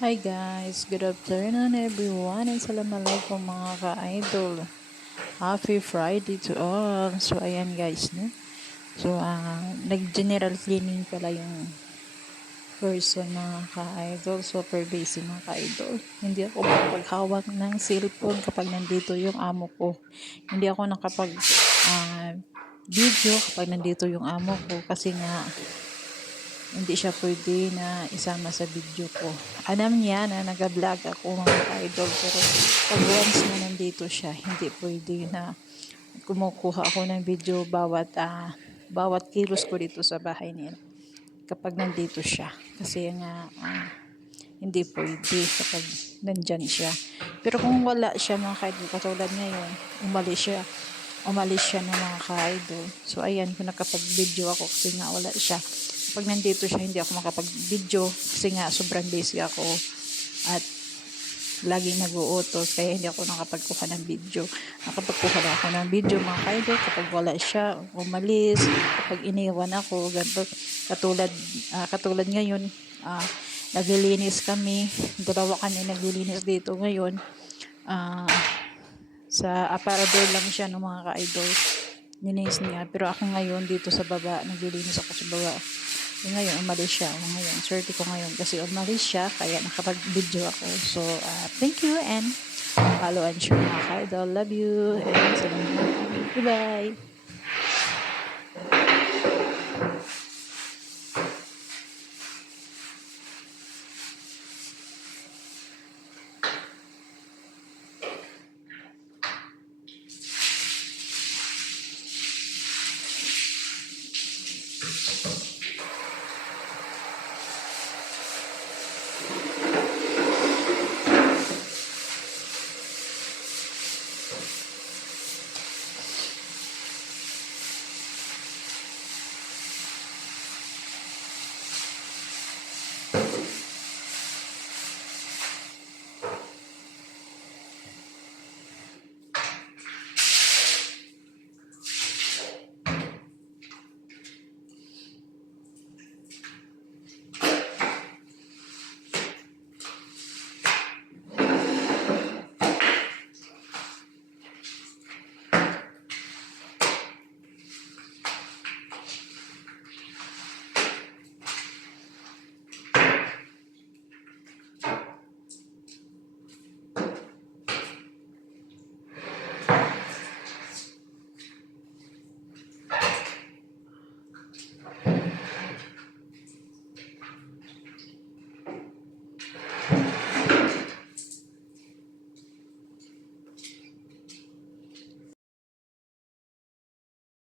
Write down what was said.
Hi guys, good afternoon everyone and assalamualaikum mga ka-idol. Happy Friday to all. So ayan guys, no? So nag-general cleaning pala yung person mga ka-idol. Super busy mga ka-idol. Hindi ako makapaghawak ng cellphone kapag nandito yung amo ko. Hindi ako nakapag video kapag nandito yung amo ko kasi nga hindi siya pwede na isama sa video ko. Alam niya na nag-vlog ako mga idol, pero pag once na nandito siya, hindi pwede na kumukuha ako ng video bawat kilos ko dito sa bahay nila kapag nandito siya. Kasi nga hindi pwede kapag nandyan siya. Pero kung wala siya mga idol, katulad ngayon, umalis siya ng mga ka-idol. So ayan, kung nakapag-video ako kasi nga wala siya. Pag nandito siya, hindi ako makapag-video kasi nga sobrang busy ako at laging nag-uutos kaya hindi ako nakapagkuha ng video. Nakapagkuha na ako ng video mga ka-idol kapag wala siya, umalis, kapag iniwan ako, ganito. Katulad ngayon, naglilinis kami, dalawa kami naglilinis dito ngayon. Sa aparador lang siya ng mga ka-idol, nilinis niya, pero ako ngayon dito sa baba, naglilinis ako sa baba. Ngayon umalis siya. Ngayon swerte ko ngayon kasi umalis siya kaya nakapag-video ako. So thank you and follow and share mga ka-idol. Love you and salamat. Bye bye.